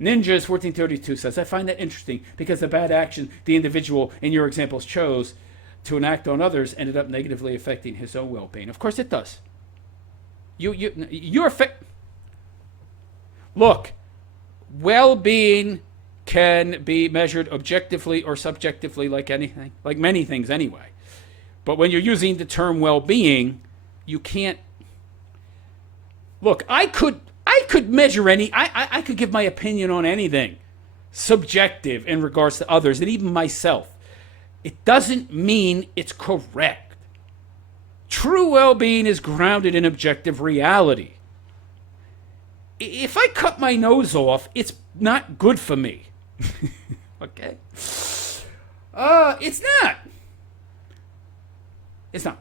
Ninjas 1432 says, I find that interesting because the bad action the individual in your examples chose to enact on others ended up negatively affecting his own well-being. Of course it does. You're look, well-being can be measured objectively or subjectively, like anything, like many things anyway. But when you're using the term well-being, you can't look. I could measure I could give my opinion on anything subjective in regards to others and even myself. It doesn't mean it's correct. True well-being is grounded in objective reality. If I cut my nose off, it's not good for me. Okay? It's not. It's not.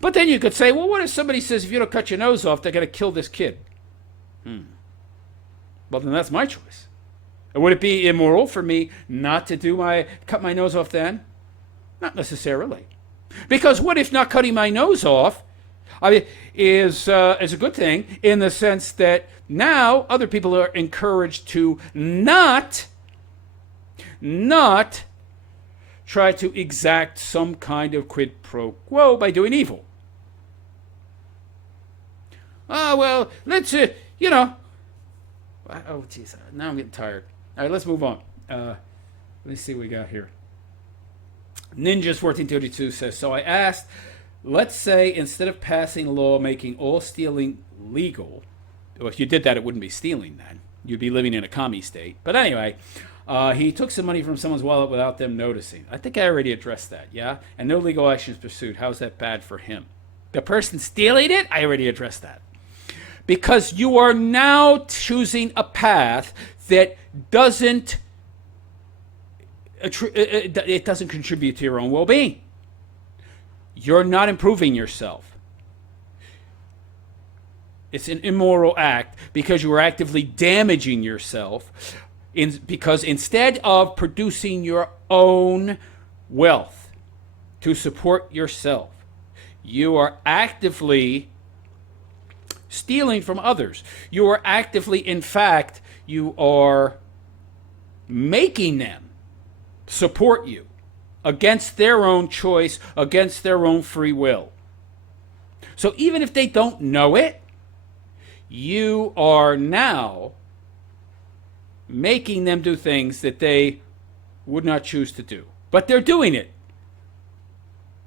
But then you could say, well, what if somebody says if you don't cut your nose off, they're going to kill this kid? Well, then that's my choice. And would it be immoral for me not to cut my nose off then? Not necessarily. Because what if not cutting my nose off is a good thing in the sense that now other people are encouraged to not try to exact some kind of quid pro quo by doing evil. Oh, well, let's, oh, jeez, now I'm getting tired. All right, let's move on. Let me see what we got here. Ninjas 1432 says, so I asked, let's say instead of passing a law making all stealing legal, well, if you did that, it wouldn't be stealing then. You'd be living in a commie state. But anyway, he took some money from someone's wallet without them noticing. I think I already addressed that, yeah? And no legal action is pursued. How's that bad for him? The person stealing it, I already addressed that. Because you are now choosing a path that doesn't contribute to your own well-being. You're not improving yourself. It's an immoral act because you are actively damaging yourself because instead of producing your own wealth to support yourself, you are actively stealing from others. You are actively, in fact, you are making them support you against their own choice, against their own free will. So even if they don't know it, you are now making them do things that they would not choose to do. But they're doing it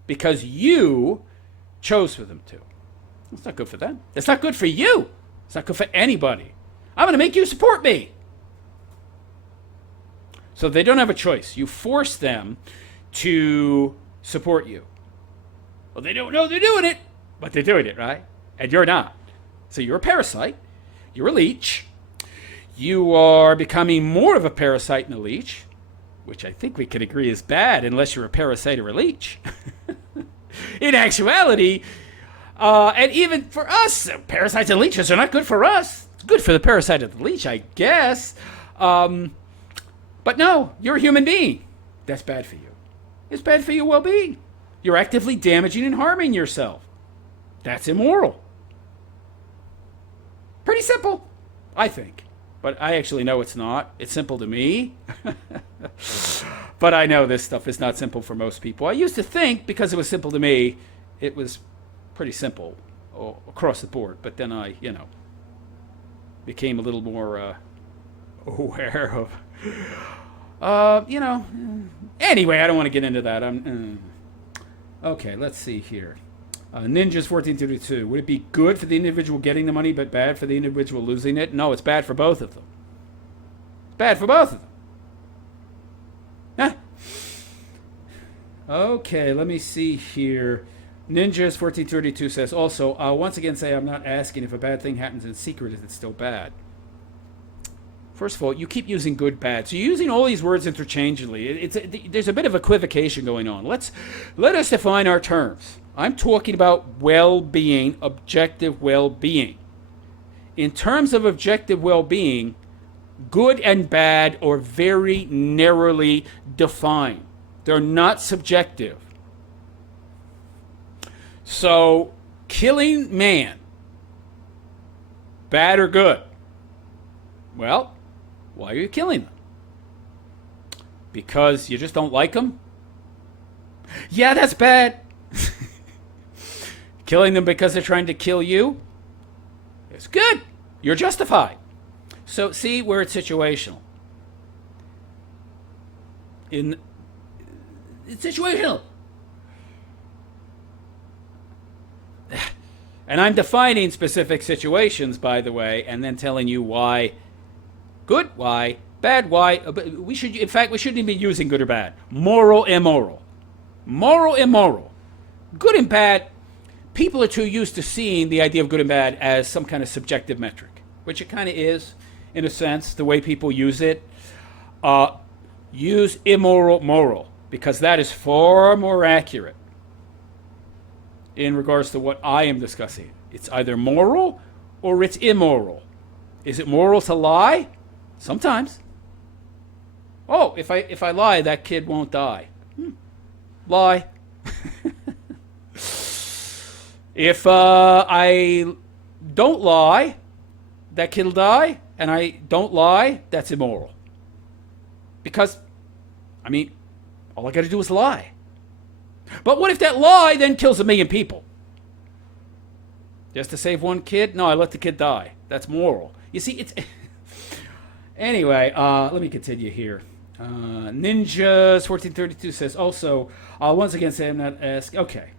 because you chose for them to. It's not good for them. It's not good for you. It's not good for anybody. I'm going to make you support me. So they don't have a choice. You force them to support you. Well, they don't know they're doing it, but they're doing it, right? And you're not. So you're a parasite. You're a leech. You are becoming more of a parasite than a leech, which I think we can agree is bad unless you're a parasite or a leech. In actuality, and even for us, parasites and leeches are not good for us. It's good for the parasite and the leech, I guess. But no, you're a human being. That's bad for you. It's bad for your well-being. You're actively damaging and harming yourself. That's immoral. Pretty simple, I think. But I actually know it's not. It's simple to me. But I know this stuff is not simple for most people. I used to think, because it was simple to me, it was pretty simple across the board. But then I, became a little more aware of, Anyway, I don't want to get into that. Okay, let's see here. Ninjas 1432. Would it be good for the individual getting the money, but bad for the individual losing it? No, it's bad for both of them. It's bad for both of them. Huh? Okay, let me see here. Ninjas 1432 says, also, I'll once again say I'm not asking if a bad thing happens in secret, is it still bad? First of all, you keep using good, bad. So you're using all these words interchangeably. There's a bit of equivocation going on. Let us define our terms. I'm talking about well-being, objective well-being. In terms of objective well-being, good and bad are very narrowly defined. They're not subjective. So, killing man, bad or good? Well, Why are you killing them? Because you just don't like them? Yeah, that's bad. Killing them because they're trying to kill you? It's good. You're justified. So see where it's situational. It's situational. And I'm defining specific situations, by the way, and then telling you why good, why bad, why. We shouldn't even be using good or bad. Moral, immoral. Moral, immoral. Good and bad, people are too used to seeing the idea of good and bad as some kind of subjective metric, which it kind of is, in a sense, the way people use it. Use immoral, moral, because that is far more accurate in regards to what I am discussing. It's either moral or it's immoral. Is it moral to lie? Sometimes. Oh, if I lie, that kid won't die. Lie. If I don't lie, that kid will die, and I don't lie, that's immoral. Because, all I got to do is lie. But what if that lie then kills 1 million people? Just to save one kid? No, I let the kid die. That's moral. You see, it's... Anyway, let me continue here. Ninjas1432 says, also, once again, say I'm not asking... Okay.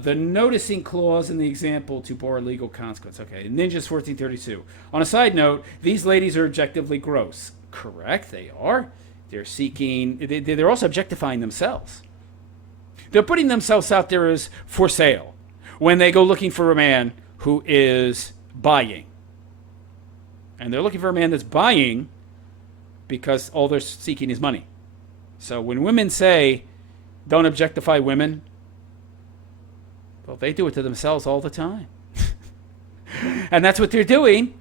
The noticing clause in the example to bar legal consequence. Okay, Ninjas1432. On a side note, these ladies are objectively gross. Correct, they are. They're seeking... They're also objectifying themselves. They're putting themselves out there as for sale when they go looking for a man who is buying. And they're looking for a man that's buying because all they're seeking is money. So when women say, don't objectify women, well, they do it to themselves all the time. And that's what they're doing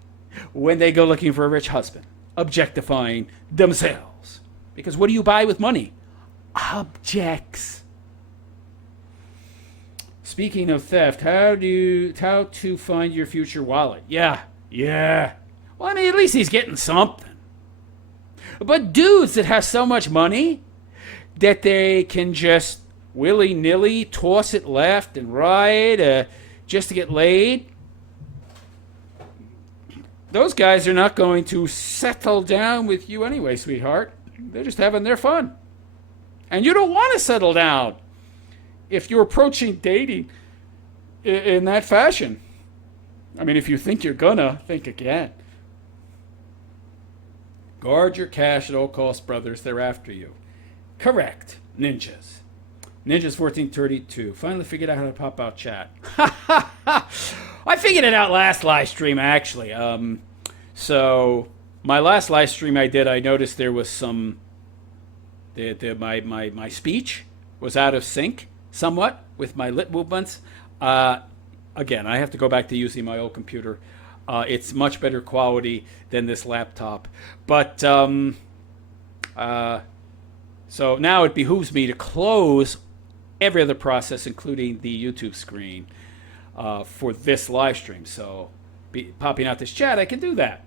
when they go looking for a rich husband, objectifying themselves. Because what do you buy with money? Objects. Speaking of theft, how to find your future wallet? Yeah. Well, at least he's getting something. But dudes that have so much money that they can just willy-nilly toss it left and right just to get laid, those guys are not going to settle down with you anyway, sweetheart. They're just having their fun. And you don't want to settle down if you're approaching dating in that fashion. If you think you're gonna, think again. Guard your cash at all costs, brothers. They're after you. Correct. Ninjas. Ninjas1432. Finally figured out how to pop out chat. I figured it out last live stream, actually. So my last live stream I did, I noticed there was some... My speech was out of sync somewhat with my lip movements. Again, I have to go back to using my old computer. It's much better quality than this laptop. But so now it behooves me to close every other process, including the YouTube screen, for this live stream. So popping out this chat, I can do that.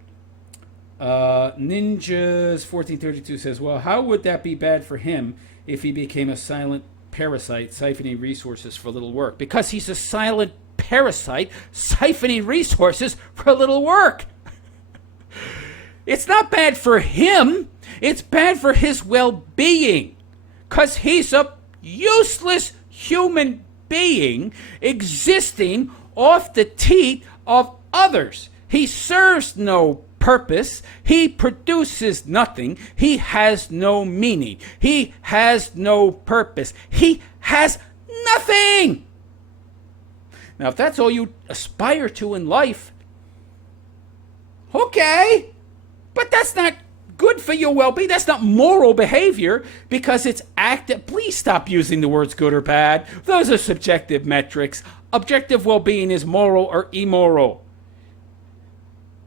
Ninjas1432 says, well, how would that be bad for him if he became a silent parasite siphoning resources for little work? Because he's a silent parasite siphoning resources for little work. It's not bad for him. It's bad for his well-being. Because he's a useless human being existing off the teat of others. He serves no purpose. He produces nothing. He has no meaning. He has no purpose. He has nothing. Now, if that's all you aspire to in life, okay, but that's not good for your well-being. That's not moral behavior because it's active. Please stop using the words good or bad. Those are subjective metrics. Objective well-being is moral or immoral.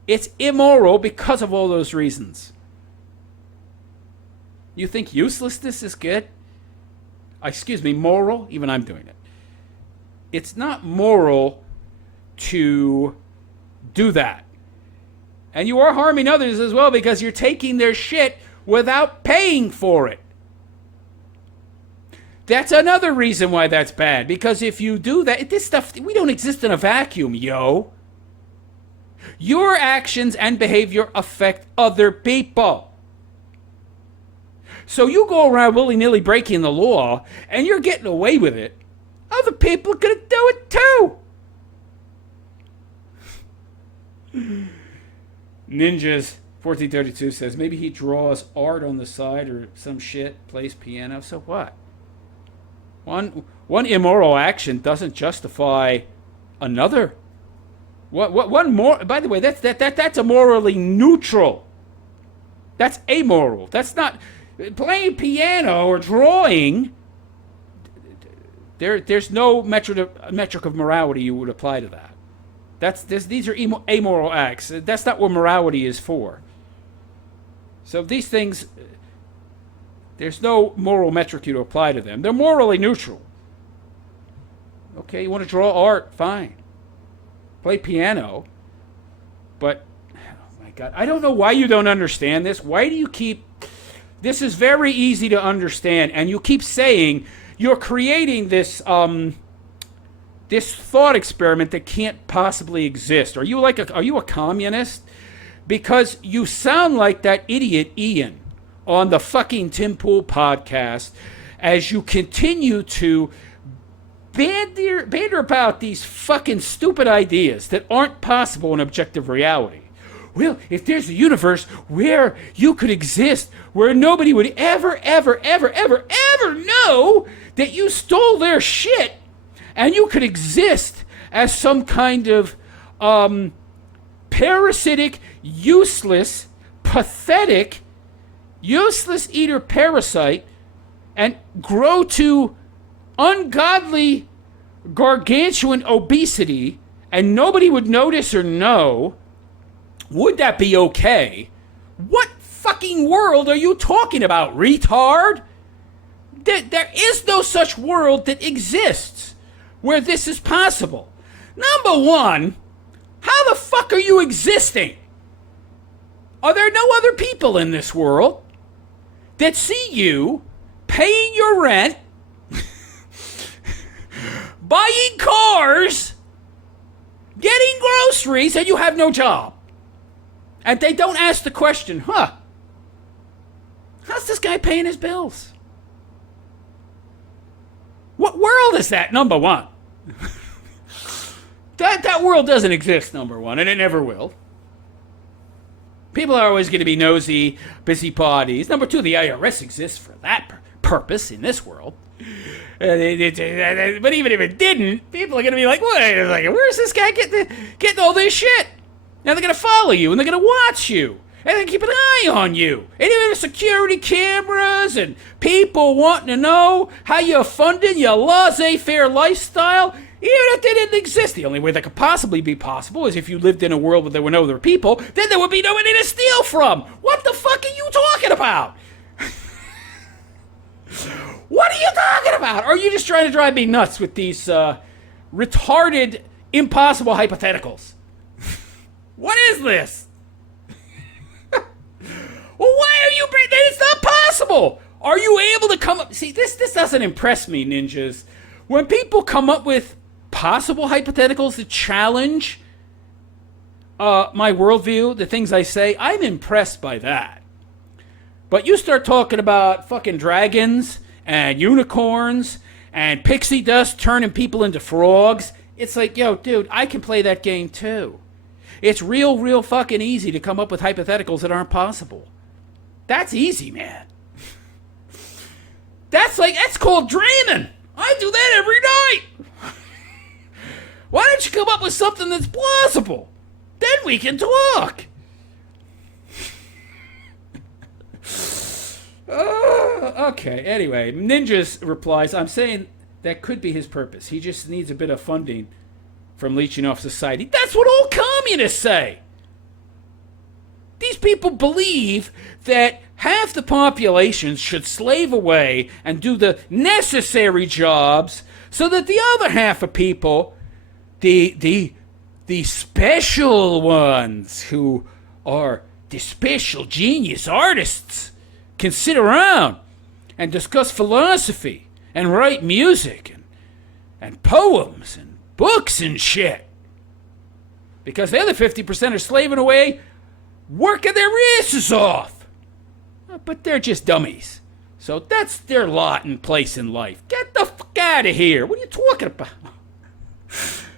It's immoral because of all those reasons. You think uselessness is good? Moral? Even I'm doing it. It's not moral to do that. And you are harming others as well because you're taking their shit without paying for it. That's another reason why that's bad. Because if you do that, this stuff, we don't exist in a vacuum, yo. Your actions and behavior affect other people. So you go around willy-nilly breaking the law, and you're getting away with it. Other people are going to do it too. Ninjas 1432 says maybe he draws art on the side or some shit, plays piano. So what? One immoral action doesn't justify another. One more? By the way, that's morally neutral. That's amoral. That's not playing piano or drawing. There's no metric of morality you would apply to that. These are amoral acts. That's not what morality is for. So these things, there's no moral metric you to apply to them. They're morally neutral. Okay, you want to draw art, fine. Play piano. But, oh my God, I don't know why you don't understand this. Why do you keep... This is very easy to understand, and you keep saying you're creating this... this thought experiment that can't possibly exist. Are you a communist? Because you sound like that idiot Ian on the fucking Tim Pool podcast as you continue to banter about these fucking stupid ideas that aren't possible in objective reality. Well, if there's a universe where you could exist, where nobody would ever know that you stole their shit, and you could exist as some kind of parasitic, useless, pathetic, useless eater parasite and grow to ungodly, gargantuan obesity and nobody would notice or know, would that be okay? What fucking world are you talking about, retard? There is no such world that exists where this is possible. Number one, how the fuck are you existing? Are there no other people in this world that see you paying your rent, buying cars, getting groceries, and you have no job? And they don't ask the question, how's this guy paying his bills? What world is that, number one? That world doesn't exist, number one, and it never will. People are always going to be nosy, busybodies. Number two, the IRS exists for that purpose in this world. But even if it didn't, people are going to be like, wait a second, where's this guy getting all this shit? Now they're going to follow you, and they're going to watch you, and they keep an eye on you. And even security cameras and people wanting to know how you're funding your laissez-faire lifestyle. Even if they didn't exist, the only way that could possibly be possible is if you lived in a world where there were no other people, then there would be nobody to steal from. What the fuck are you talking about? What are you talking about? Or are you just trying to drive me nuts with these retarded, impossible hypotheticals? What is this? Well, why are you bringing that? It's not possible. Are you able to come up? See, this doesn't impress me, ninjas. When people come up with possible hypotheticals that challenge my worldview, the things I say, I'm impressed by that. But you start talking about fucking dragons and unicorns and pixie dust turning people into frogs. It's like, yo, dude, I can play that game too. It's real fucking easy to come up with hypotheticals that aren't possible. That's easy, man. That's called dreaming. I do that every night. Why don't you come up with something that's plausible? Then we can talk. Okay, anyway, Ninjas replies, I'm saying that could be his purpose. He just needs a bit of funding from leeching off society. That's what all communists say. These people believe that half the population should slave away and do the necessary jobs so that the other half of people, the special ones who are the special genius artists can sit around and discuss philosophy and write music and poems and books and shit. Because the other 50% are slaving away, working their asses off. But they're just dummies. So that's their lot and place in life. Get the fuck out of here. What are you talking about?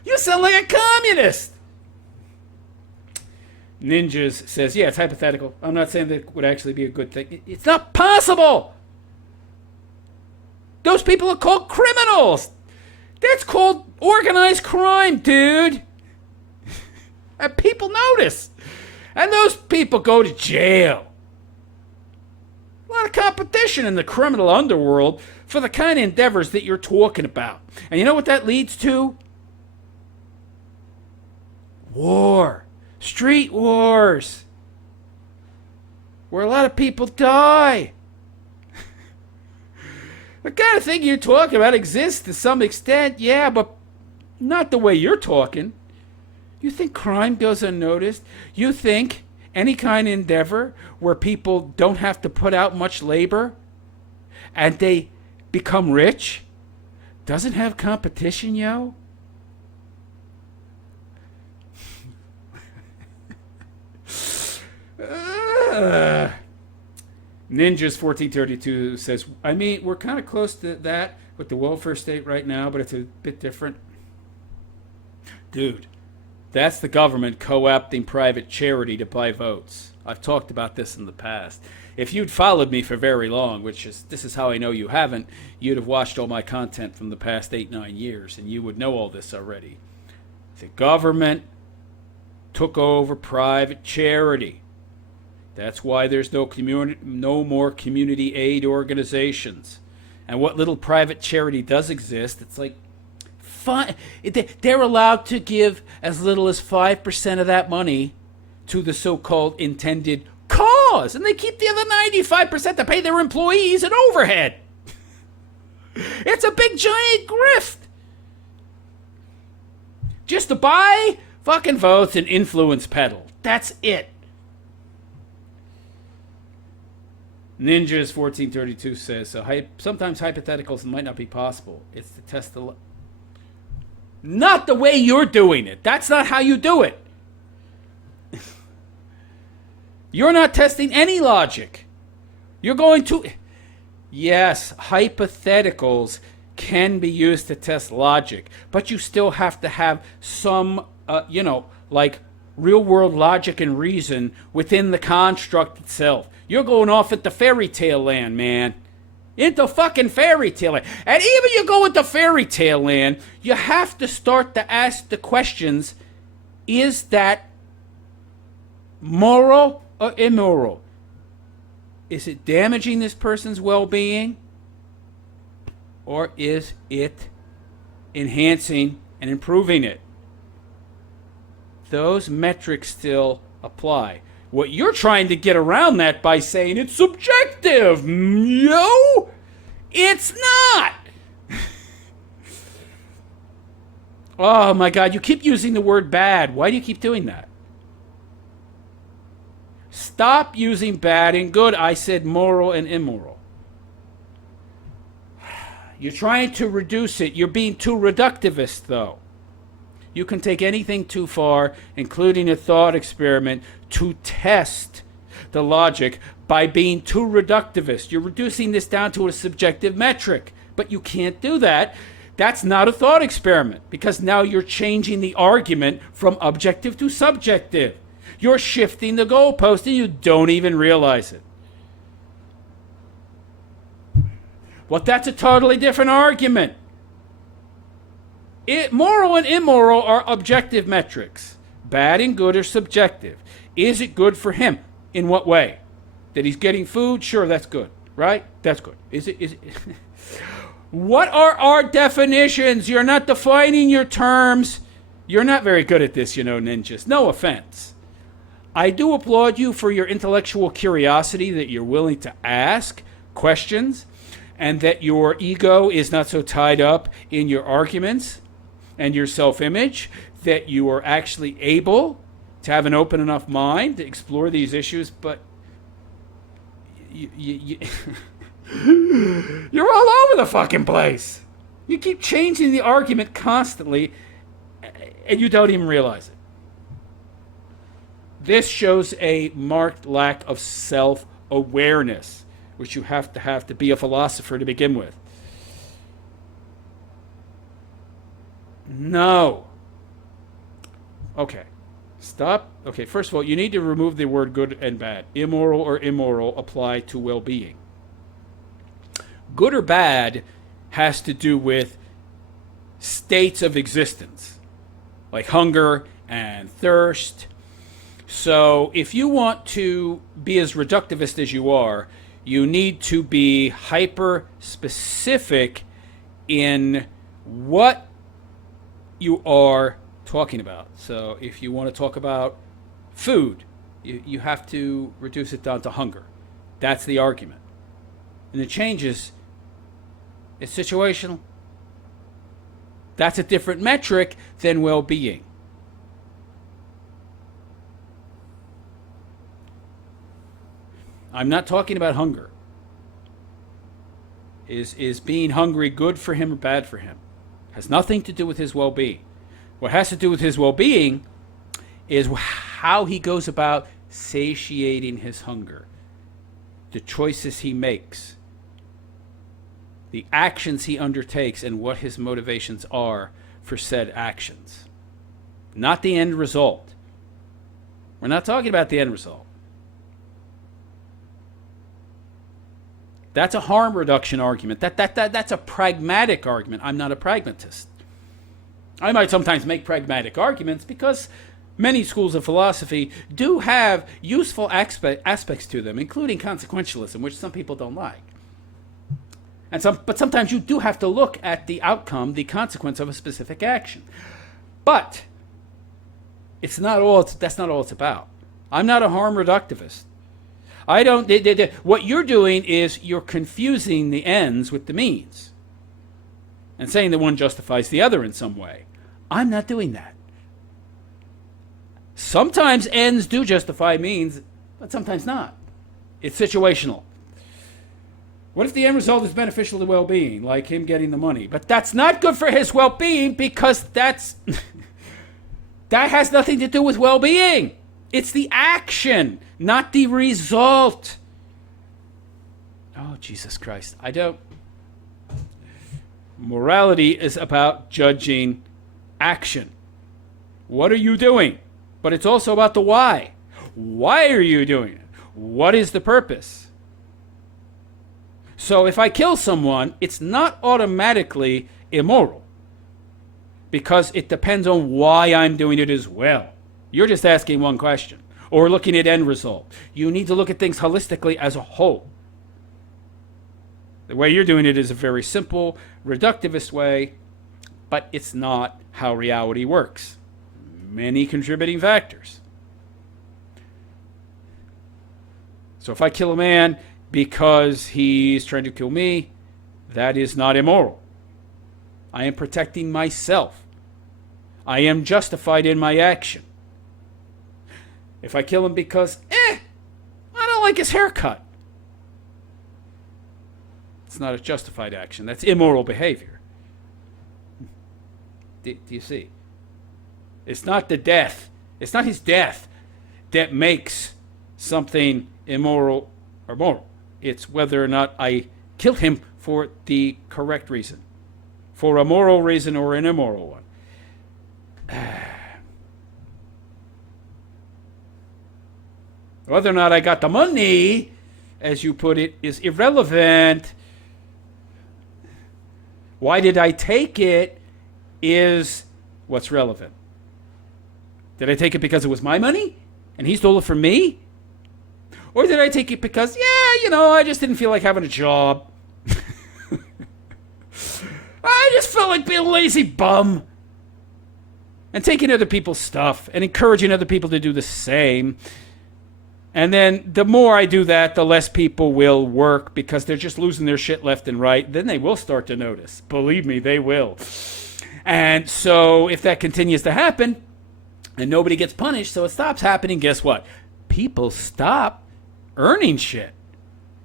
You sound like a communist. Ninjas says, yeah, it's hypothetical. I'm not saying that it would actually be a good thing. It's not possible. Those people are called criminals. That's called organized crime, dude. And people notice. And those people go to jail. A lot of competition in the criminal underworld for the kind of endeavors that you're talking about. And you know what that leads to? War. Street wars. Where a lot of people die. The kind of thing you're talking about exists to some extent, yeah, but not the way you're talking. You think crime goes unnoticed? You think any kind of endeavor where people don't have to put out much labor and they become rich doesn't have competition, yo? Ninjas 1432 says, I mean, we're kind of close to that with the welfare state right now, but it's a bit different. Dude, that's the government co-opting private charity to buy votes. I've talked about this in the past. If you'd followed me for very long, this is how I know you haven't, you'd have watched all my content from the past 8-9 years, and you would know all this already. The government took over private charity. That's why there's no more community aid organizations. And what little private charity does exist, it's like they're allowed to give as little as 5% of that money to the so-called intended cause. And they keep the other 95% to pay their employees and overhead. It's a big giant grift. Just to buy fucking votes and influence peddle. That's it. Ninjas 1432 says, sometimes hypotheticals might not be possible. It's to test the... Not the way you're doing it. That's not how you do it. You're not testing any logic. You're going to... Yes, hypotheticals can be used to test logic, but you still have to have some, like real-world logic and reason within the construct itself. You're going off into fairy tale land, man. Into fucking fairy tale land. And even you go into fairy tale land, you have to start to ask the questions, is that moral or immoral? Is it damaging this person's well-being? Or is it enhancing and improving it? Those metrics still apply. What you're trying to get around that by saying it's subjective. No, it's not. Oh my God, you keep using the word bad. Why do you keep doing that? Stop using bad and good. I said moral and immoral. You're trying to reduce it. You're being too reductivist, though. You can take anything too far, including a thought experiment, to test the logic by being too reductivist. You're reducing this down to a subjective metric, but you can't do that. That's not a thought experiment, because now you're changing the argument from objective to subjective. You're shifting the goalpost and you don't even realize it. Well, that's a totally different argument. Moral and immoral are objective metrics. Bad and good are subjective. Is it good for him? In what way? That he's getting food? Sure, that's good. Right? That's good. Is it? What are our definitions? You're not defining your terms. You're not very good at this, ninjas. No offense. I do applaud you for your intellectual curiosity, that you're willing to ask questions, and that your ego is not so tied up in your arguments and your self-image, that you are actually able to have an open enough mind to explore these issues, but you're all over the fucking place. You keep changing the argument constantly, and you don't even realize it. This shows a marked lack of self-awareness, which you have to be a philosopher to begin with. No. Okay. Stop. Okay, first of all, you need to remove the word good and bad. Immoral or immoral apply to well-being. Good or bad has to do with states of existence, like hunger and thirst. So if you want to be as reductivist as you are, you need to be hyper-specific in what you are talking about. So if you want to talk about food, you have to reduce it down to hunger. That's the argument. And the changes, it's situational. That's a different metric than well-being. I'm not talking about hunger. Is being hungry good for him or bad for him? Has nothing to do with his well-being. What has to do with his well-being is how he goes about satiating his hunger, the choices he makes, the actions he undertakes, and what his motivations are for said actions. Not the end result. We're not talking about the end result. That's a harm reduction argument. That's a pragmatic argument. I'm not a pragmatist. I might sometimes make pragmatic arguments because many schools of philosophy do have useful aspects to them, including consequentialism, which some people don't like. But sometimes you do have to look at the outcome, the consequence of a specific action. But that's not all it's about. I'm not a harm reductivist. I don't. What you're doing is you're confusing the ends with the means, and saying that one justifies the other in some way. I'm not doing that. Sometimes ends do justify means, but sometimes not. It's situational. What if the end result is beneficial to well-being, like him getting the money? But that's not good for his well-being because that has nothing to do with well-being. It's the action, not the result. Oh, Jesus Christ. Morality is about judging action. What are you doing? But it's also about the why. Why are you doing it? What is the purpose? So if I kill someone, it's not automatically immoral because it depends on why I'm doing it as well. You're just asking one question or looking at end result. You need to look at things holistically as a whole. The way you're doing it is a very simple, reductivist way, but it's not how reality works. Many contributing factors. So if I kill a man because he's trying to kill me, that is not immoral. I am protecting myself. I am justified in my action. If I kill him because, I don't like his haircut, it's not a justified action. That's immoral behavior. Do you see? It's not the death. It's not his death that makes something immoral or moral. It's whether or not I killed him for the correct reason, for a moral reason or an immoral one. Whether or not I got the money, as you put it, is irrelevant. Why did I take it is what's relevant. Did I take it because it was my money and he stole it from me? Or did I take it because, I just didn't feel like having a job. I just felt like being a lazy bum. And taking other people's stuff and encouraging other people to do the same. And then the more I do that, the less people will work because they're just losing their shit left and right. Then they will start to notice. Believe me, they will. And so if that continues to happen, and nobody gets punished, so it stops happening. Guess what? People stop earning shit.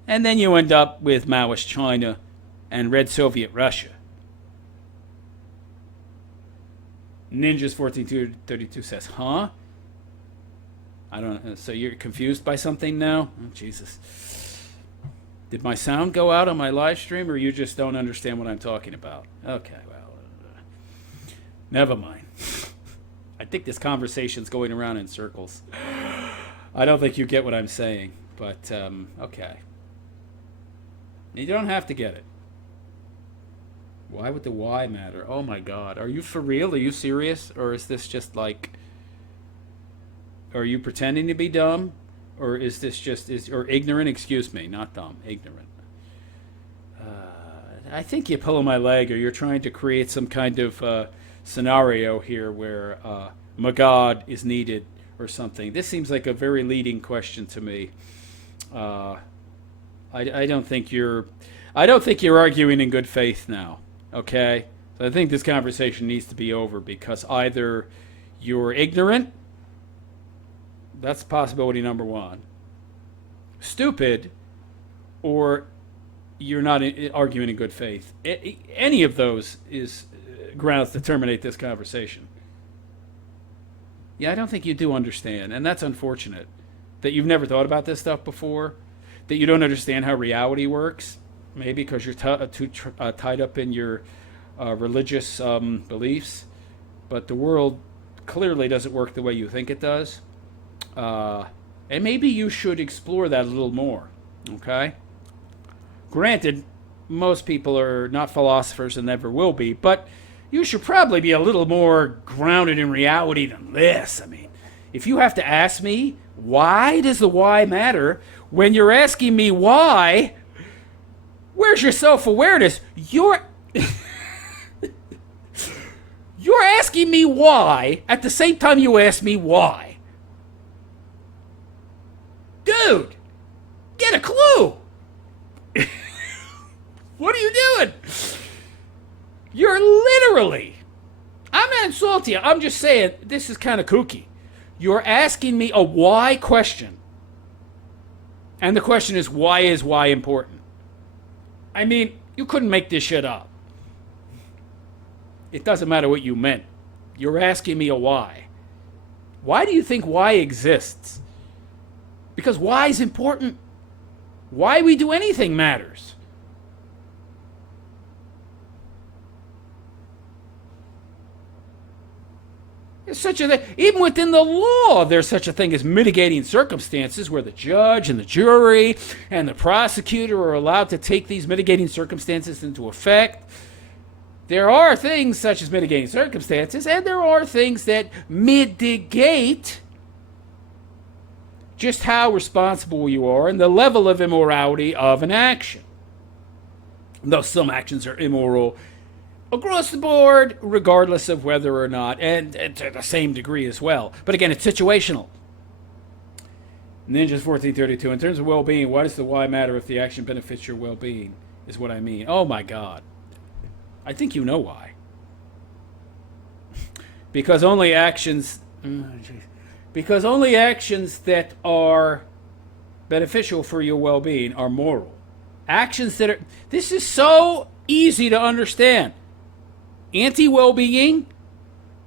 And then you end up with Maoist China and Red Soviet Russia. Ninjas 1432 says, huh? I don't know. So you're confused by something now? Oh, Jesus. Did my sound go out on my live stream, or you just don't understand what I'm talking about? Okay, well, never mind. I think this conversation's going around in circles. I don't think you get what I'm saying, but okay. You don't have to get it. Why would the why matter? Oh my God. Are you for real? Are you serious? Or is this just like, are you pretending to be dumb? Or is this just, or ignorant? Excuse me, not dumb, ignorant. I think you're pulling my leg, or you're trying to create some kind of scenario here where Magad is needed or something. This seems like a very leading question to me. I don't think you're arguing in good faith now. Okay, so I think this conversation needs to be over, because either you're ignorant, that's possibility number one, stupid, or you're not arguing in good faith. Any of those is grounds to terminate this conversation. Yeah, I don't think you do understand, and that's unfortunate that you've never thought about this stuff before, that you don't understand how reality works, maybe because you're too tied up in your religious beliefs, but the world clearly doesn't work the way you think it does. And maybe you should explore that a little more, okay? Granted, most people are not philosophers and never will be, but you should probably be a little more grounded in reality than this. I mean, if you have to ask me, why does the why matter? When you're asking me why, where's your self-awareness? You're asking me why at the same time you ask me why. Dude, get a clue. What are you doing? You're literally, I'm not insulting you, I'm just saying this is kind of kooky. You're asking me a why question. And the question is why important? I mean, you couldn't make this shit up. It doesn't matter what you meant. You're asking me a why. Why do you think why exists? Because why is important. Why we do anything matters. There's such a thing, even within the law, there's such a thing as mitigating circumstances where the judge and the jury and the prosecutor are allowed to take these mitigating circumstances into effect. There are things such as mitigating circumstances, and there are things that mitigate just how responsible you are and the level of immorality of an action. Though some actions are immoral across the board, regardless of whether or not, and to the same degree as well. But again, it's situational. Ninjas 1432, in terms of well-being, why does the why matter if the action benefits your well-being, is what I mean. Oh my God. I think you know why. Because only actions that are beneficial for your well-being are moral. Actions that are, this is so easy to understand. Anti-well-being,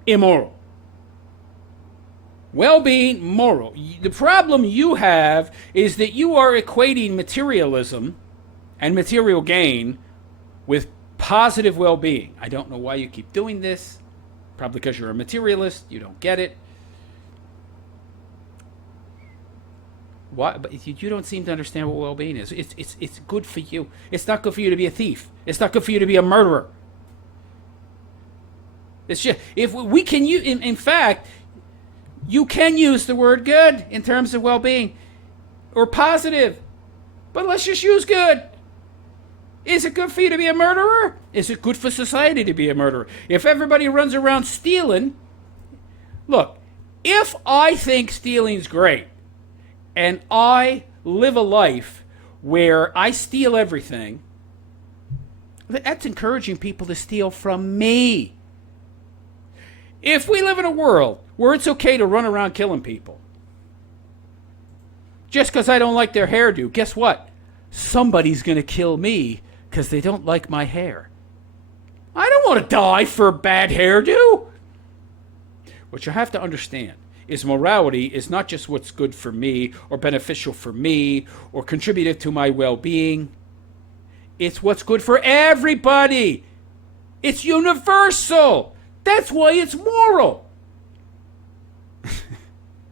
immoral. Well-being, moral. The problem you have is that you are equating materialism and material gain with positive well-being. I don't know why you keep doing this. Probably because you're a materialist. You don't get it. Why? But you don't seem to understand what well-being is. It's good for you. It's not good for you to be a thief. It's not good for you to be a murderer. It's just, if we can use, in fact, you can use the word good in terms of well-being or positive, but let's just use good. Is it good for you to be a murderer? Is it good for society to be a murderer? If everybody runs around stealing, look, if I think stealing's great and I live a life where I steal everything, that's encouraging people to steal from me. If we live in a world where it's okay to run around killing people, just because I don't like their hairdo, guess what? Somebody's going to kill me because they don't like my hair. I don't want to die for a bad hairdo. What you have to understand is morality is not just what's good for me or beneficial for me or contributive to my well-being. It's what's good for everybody. It's universal. That's why it's moral.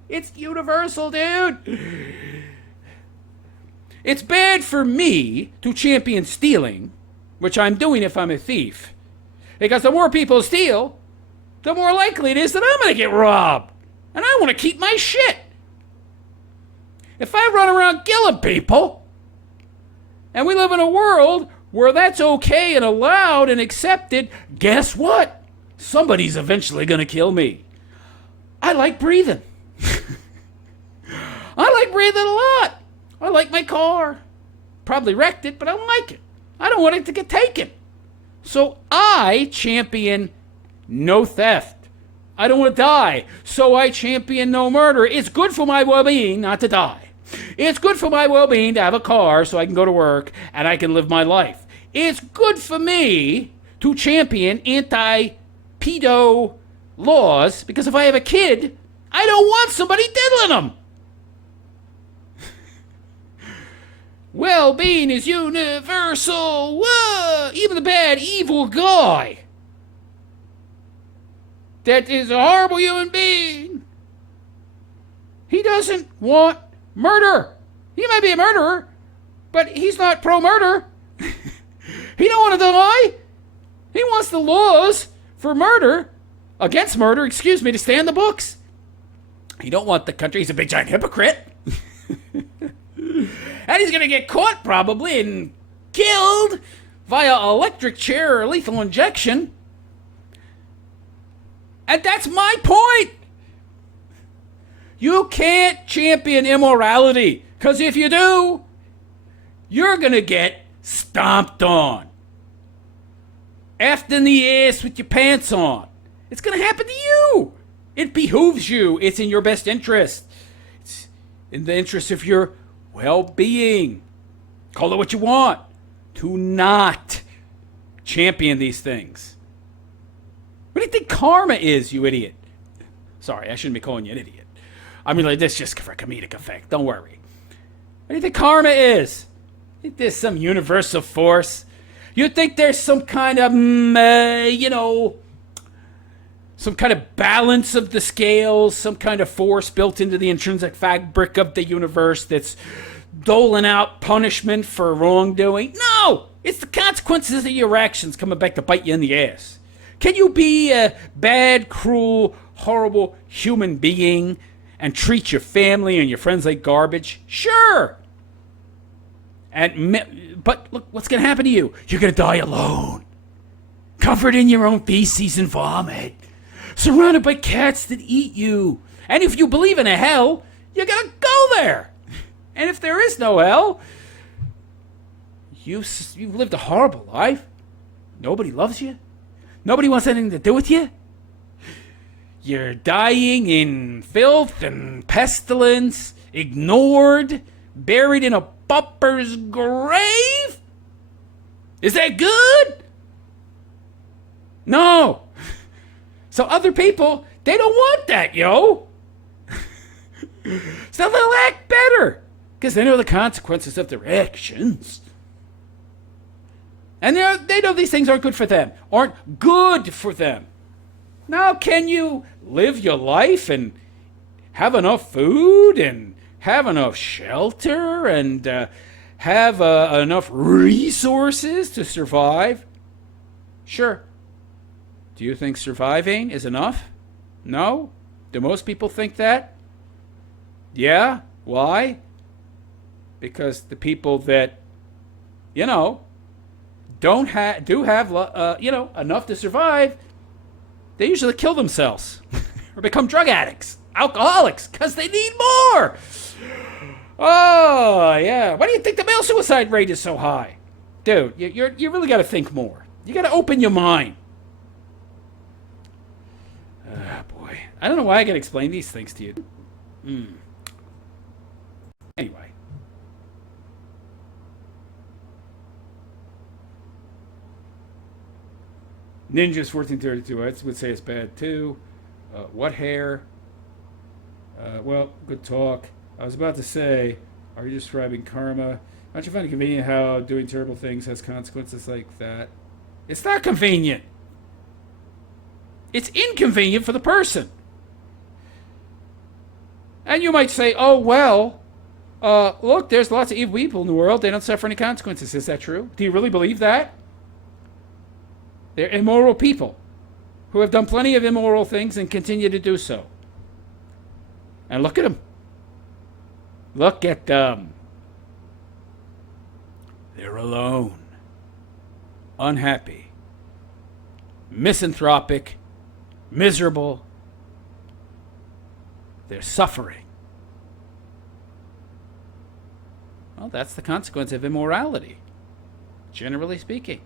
It's universal, dude. It's bad for me to champion stealing, which I'm doing if I'm a thief. Because the more people steal, the more likely it is that I'm going to get robbed. And I want to keep my shit. If I run around killing people, and we live in a world where that's okay and allowed and accepted, guess what? Somebody's eventually going to kill me. I like breathing. I like breathing a lot. I like my car. Probably wrecked it, but I like it. I don't want it to get taken. So I champion no theft. I don't want to die, so I champion no murder. It's good for my well-being not to die. It's good for my well-being to have a car so I can go to work and I can live my life. It's good for me to champion anti-pedo laws because if I have a kid, I don't want somebody diddling them. Well-being is universal. Whoa, even the bad, evil guy that is a horrible human being, he doesn't want murder. He might be a murderer, but he's not pro-murder. He don't want to die. He wants the laws for murder, against murder, to stay in the books. He don't want the country. He's a big giant hypocrite. And he's going to get caught probably and killed via electric chair or lethal injection. And that's my point. You can't champion immorality, because if you do, you're going to get stomped on. Effed in the ass with your pants on. It's going to happen to you. It behooves you. It's in your best interest. It's in the interest of your well-being. Call it what you want. To not champion these things. What do you think karma is, you idiot? Sorry, I shouldn't be calling you an idiot. I mean, like, this just for comedic effect. Don't worry. What do you think karma is? You think there's some universal force? You think there's some kind of, some kind of balance of the scales, some kind of force built into the intrinsic fabric of the universe that's doling out punishment for wrongdoing? No! It's the consequences of your actions coming back to bite you in the ass. Can you be a bad, cruel, horrible human being and treat your family and your friends like garbage? Sure. But look, what's going to happen to you? You're going to die alone. Covered in your own feces and vomit. Surrounded by cats that eat you. And if you believe in a hell, you're going to go there. And if there is no hell, you've lived a horrible life. Nobody loves you. Nobody wants anything to do with you. You're dying in filth and pestilence, ignored, buried in a pauper's grave? Is that good? No. So other people, they don't want that, yo. So they'll act better because they know the consequences of their actions. And they know these things aren't good for them, aren't good for them. Now, can you live your life and have enough food and have enough shelter and have enough resources to survive? Sure. Do you think surviving is enough? No? Do most people think that? Yeah? Why? Because the people that, do have enough to survive, they usually kill themselves or become drug addicts, alcoholics, because they need more. Oh, yeah. Why do you think the male suicide rate is so high? Dude, you really got to think more. You got to open your mind. I don't know why I got to explain these things to you. Anyway. Ninjas 1432, I would say it's bad too. What hair? Well, good talk. I was about to say, are you describing karma? Don't you find it convenient how doing terrible things has consequences like that? It's not convenient. It's inconvenient for the person. And you might say, oh, well, look, there's lots of evil people in the world. They don't suffer any consequences. Is that true? Do you really believe that? They're immoral people who have done plenty of immoral things and continue to do so. And look at them. Look at them. They're alone, unhappy, misanthropic, miserable. They're suffering. Well, that's the consequence of immorality, generally speaking.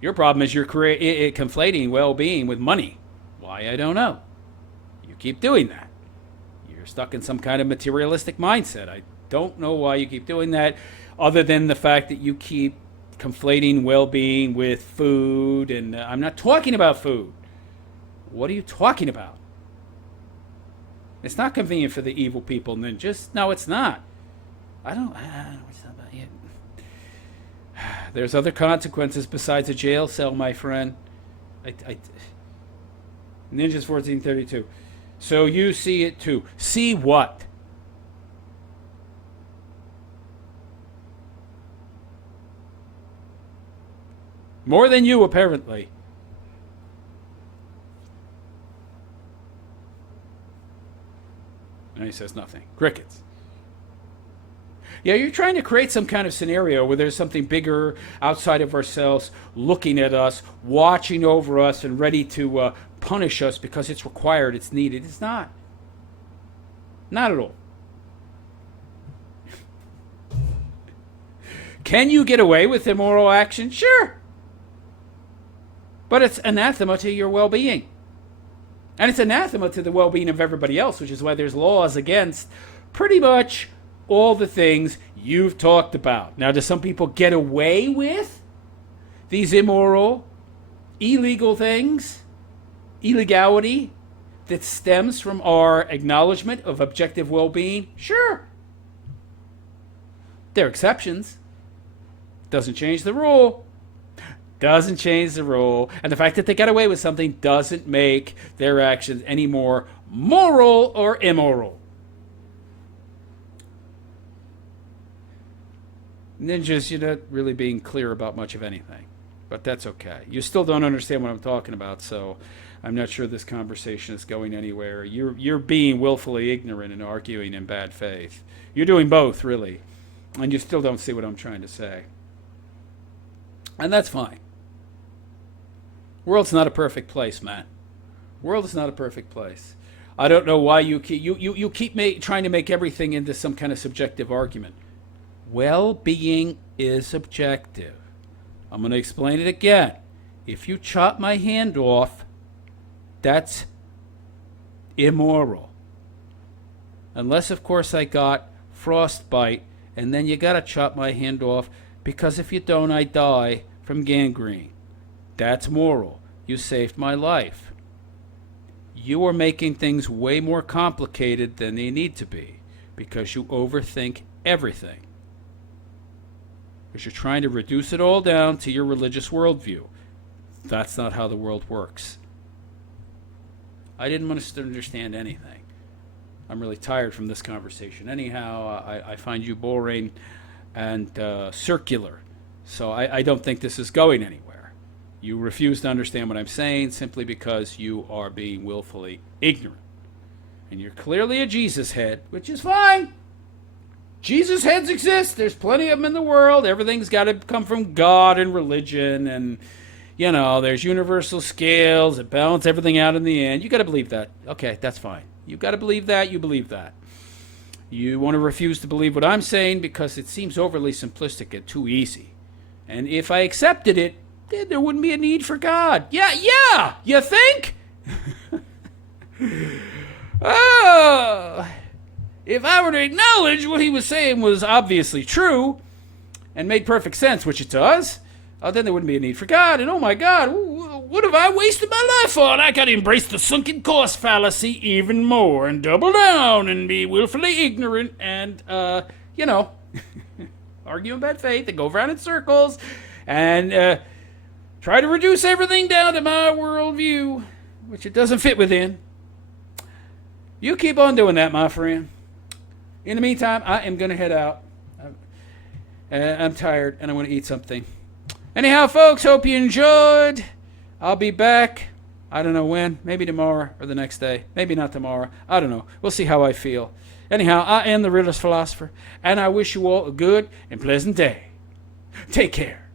Your problem is you're conflating well-being with money. Why, I don't know. You keep doing that. You're stuck in some kind of materialistic mindset. I don't know why you keep doing that, other than the fact that you keep conflating well-being with food. And I'm not talking about food. What are you talking about? It's not convenient for the evil people, ninjas. No, it's not. I don't know what's about it. There's other consequences besides a jail cell, my friend. Ninjas 1432. So you see it too. See what? More than you, apparently. And he says nothing. Crickets. Yeah, you're trying to create some kind of scenario where there's something bigger outside of ourselves looking at us, watching over us, and ready to punish us because it's required, it's needed. It's not. Not at all. Can you get away with immoral action? Sure. But it's anathema to your well-being. And it's anathema to the well-being of everybody else, which is why there's laws against pretty much all the things you've talked about. Now, do some people get away with these immoral, illegal things? Illegality that stems from our acknowledgement of objective well-being? Sure. There are exceptions. Doesn't change the rule. Doesn't change the rule. And the fact that they got away with something doesn't make their actions any more moral or immoral. Ninjas, you're not really being clear about much of anything. But that's okay. You still don't understand what I'm talking about, so I'm not sure this conversation is going anywhere. You're being willfully ignorant and arguing in bad faith. You're doing both, really. And you still don't see what I'm trying to say. And that's fine. World's not a perfect place, man. World is not a perfect place. I don't know why you keep trying to make everything into some kind of subjective argument. Well-being is subjective. I'm going to explain it again. If you chop my hand off, that's immoral. Unless, of course, I got frostbite, and then you got to chop my hand off, because if you don't, I die from gangrene. That's moral. You saved my life. You are making things way more complicated than they need to be, because you overthink everything. Because you're trying to reduce it all down to your religious worldview. That's not how the world works. I didn't understand anything. I'm really tired from this conversation. Anyhow, I find you boring and circular. So I don't think this is going anywhere. You refuse to understand what I'm saying simply because you are being willfully ignorant. And you're clearly a Jesus head, which is fine. Jesus heads exist. There's plenty of them in the world. Everything's got to come from God and religion. And, you know, there's universal scales that balance everything out in the end. You got to believe that. Okay, that's fine. You got to believe that. You believe that. You want to refuse to believe what I'm saying because it seems overly simplistic and too easy. And if I accepted it, then there wouldn't be a need for God. Yeah, you think? Oh, if I were to acknowledge what he was saying was obviously true and made perfect sense, which it does, then there wouldn't be a need for God. And oh my God, what have I wasted my life on? I got to embrace the sunken cost fallacy even more and double down and be willfully ignorant and, argue in bad faith and go around in circles and try to reduce everything down to my worldview, which it doesn't fit within. You keep on doing that, my friend. In the meantime, I am going to head out. I'm tired and I want to eat something. Anyhow, folks, hope you enjoyed. I'll be back. I don't know when. Maybe tomorrow or the next day. Maybe not tomorrow. I don't know. We'll see how I feel. Anyhow, I am the Realist Philosopher, and I wish you all a good and pleasant day. Take care.